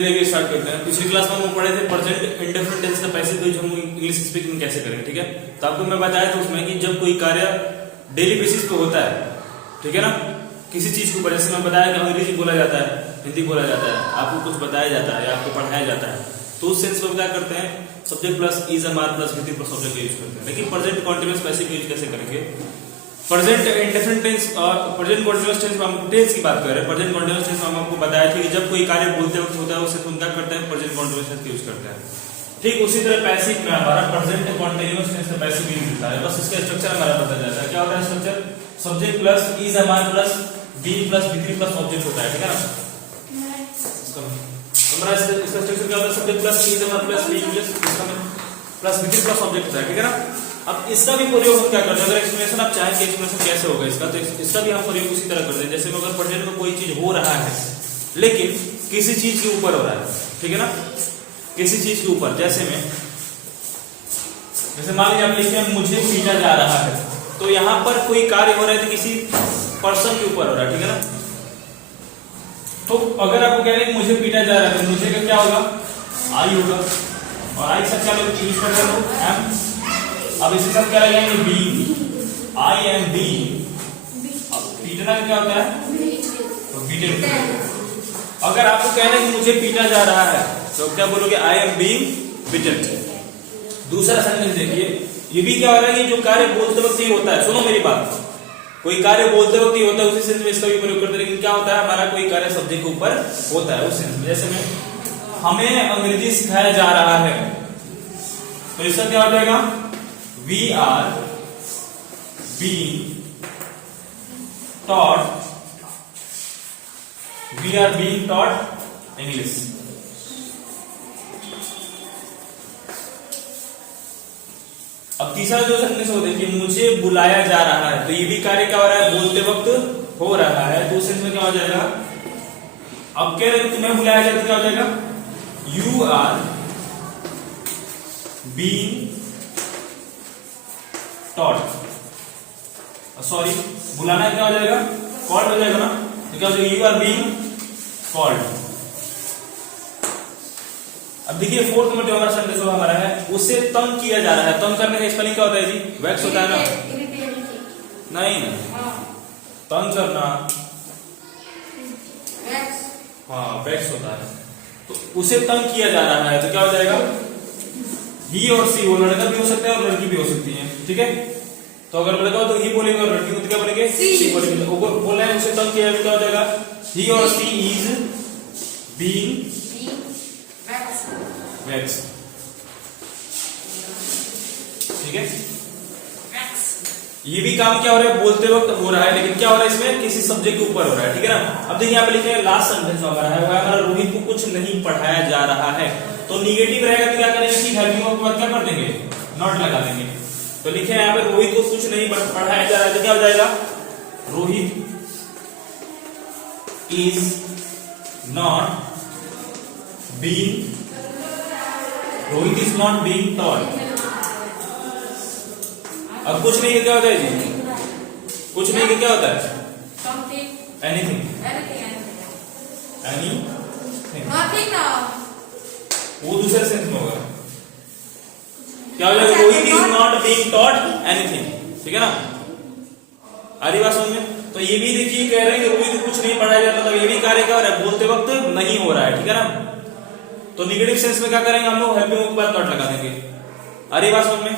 Start करते हैं। पिछली क्लास में हम पढ़े थे प्रेजेंट इंडेफिनिट टेंस का पैसिव यूज हम इंग्लिश स्पीकिंग कैसे करें, ठीक है। तो आपको मैं बताया था उसमें कि जब कोई कार्य डेली बेसिस पे होता है, ठीक है ना, किसी चीज के ऊपर, जैसे मैं बताया कि अंग्रेजी बोला जाता है, हिंदी बोला जाता है, आपको कुछ बताया जाता है या आपको पढ़ाया जाता है, तो उस सेंस में क्या करते हैं, subject plus is am are plus V plus object use करते हैं। लेकिन प्रेजेंट कॉन्टिन्यूअस पैसिव यूज कैसे करेंगे? प्रेजेंट इंडेफिनिट टेंस और प्रेजेंट कॉन्टिन्यूअस टेंस में हम टेंस की बात कर रहे हैं। प्रेजेंट कॉन्टिन्यूअस टेंस में हम आपको बताया था कि जब कोई कार्य बोलते वक्त होता है उसे हम क्या करते हैं, प्रेजेंट कॉन्टिन्यूअस टेंस यूज करते हैं। ठीक उसी तरह पैसिव में हमारा प्रेजेंट कॉन्टिन्यूअस टेंस का पैसिव यूज होता है। बस इसका स्ट्रक्चर हमारा पता जाता है। क्या होता है structure? Subject plus is am plus be plus be plus object होता है, ठीक है ना। हमारा इसका स्ट्रक्चर क्या होता है? Subject plus is am plus be plus be plus object होता है, ठीक है ना। अब इसका भी प्रयोग हम क्या करते हैं? अगर एक्सप्लेनेशन आप चाहें कि एक्सप्लेनेशन कैसे होगा इसका, तो इसका भी हम प्रयोग उसी तरह करते हैं। जैसे अगर प्रेजेंट में कोई चीज हो रहा है लेकिन किसी चीज के ऊपर हो रहा है, ठीक है ना, किसी चीज के ऊपर, जैसे मान लीजिए आप लिखते हैं मुझे पीटा जा रहा है, तो यहां पर कोई कार्य हो रहा है तो किसी पर्सन के ऊपर हो रहा है, ठीक है ना। तो अगर आपको कह रहे हैं मुझे पीटा जा रहा है तो मुझे का क्या होगा? आई होगा, और आई से क्या यूज कर रहे हो? एम। अब इसी साथ क्या लगाएंगे? Be, I am be. अब पीटना क्या होता है? तो बीटेड। अगर आपको कहना है कि मुझे पीटा जा रहा है तो क्या बोलोगे? I am being beated. दूसरा सेंटेंस देखिए, ये भी क्या हो रहा है कि जो कार्य बोलते वक्त ही होता है, सुनो मेरी बात, कोई कार्य बोलते वक्त ही होता है, उसी सेंस में इसका भी प्रयोग करते हैं। लेकिन क्या होता है, हमारा कोई कार्य सब्जेक्ट के ऊपर होता है उस सेंस में। जैसे में हमें अंग्रेजी सिखाया जा रहा है, तो इसका क्या हो जाएगा? We are being taught English. अब तीसरा जो सेंटेंस हो देखिए, मुझे बुलाया जा रहा है, तो ये भी कार्य क्या हो रहा है? बोलते वक्त हो रहा है, तो उस सेंस में क्या हो जाएगा? अब कह रहे तुम्हें बुलाया जाए तो क्या हो जाएगा? You are being taught, sorry बुलाना क्या हो जाएगा? कॉल्ड हो जाएगा ना, तो क्या हो जाएगा? You are being called. अब देखिए फोर्थ में जो हमारा सेंटेंस हमारा है, उससे तंग किया जा रहा है। तंग करने का स्पेलिंग क्या होता है जी? वैक्स होता है ना? नहीं, तंग करना, हाँ वैक्स होता है। तो उसे तंग किया जा रहा है तो क्या हो जाएगा? ही और सी, वो लड़का भी हो सकता है और लड़की भी हो सकती है, ठीक है। तो अगर लड़का हो तो ही बोलेंगे और लड़की हो तो क्या बोलेंगे? सी बोलेंगे। बोल रहे हैं उसे तंग किया क्या हो जाएगा? ही और सी इज बीइंग वैक्स्ड, ठीक है। ये भी काम क्या हो रहा है? बोलते वक्त हो रहा है, लेकिन क्या हो रहा है इसमें? किसी सब्जेक्ट के ऊपर हो रहा है, ठीक है ना। अब देखिए यहाँ पे लिखे हैं लास्ट सेंटेंस हमारा है, वो हमारा रोहित को कुछ नहीं पढ़ाया जा रहा है, तो निगेटिव रहेगा तो क्या करेंगे? ठीक है, के बाद क्या कर देंगे? नॉट लगा देंगे। तो लिखे हैं यहाँ पे रोहित को कुछ नहीं पढ़ाया जा रहा है, तो क्या हो जाएगा? Rohit is not being, Rohit is not being taught. अब कुछ नहीं क्या होता है जी? कुछ नहीं क्या होता है? एनीथिंग, एनीथिंग, वो दूसरे सेंस में होगा। क्या हो जाएगा? Rohit is not being taught anything, ठीक है ना। आधी बात समझ में? तो ये भी देखिए कह रहे हैं कि रोहित को कुछ नहीं पढ़ाया जाता, मतलब ये भी कार्य क्या हो रहा है? बोलते वक्त नहीं हो रहा है, ठीक है ना। तो निगेटिव सेंस में क्या करेंगे हम लोग? हेल्पिंग के बाद नॉट लगा देंगे। आधी बात समझ में?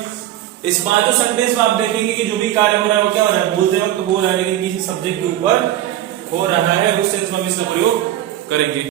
इस पांचों सेंटेंस में आप देखेंगे कि जो भी कार्य हो रहा है वो क्या हो रहा है? बोलते वक्त हो रहा है, लेकिन किसी सब्जेक्ट के ऊपर हो रहा है, उस सेंस में हम इसका प्रयोग करेंगे।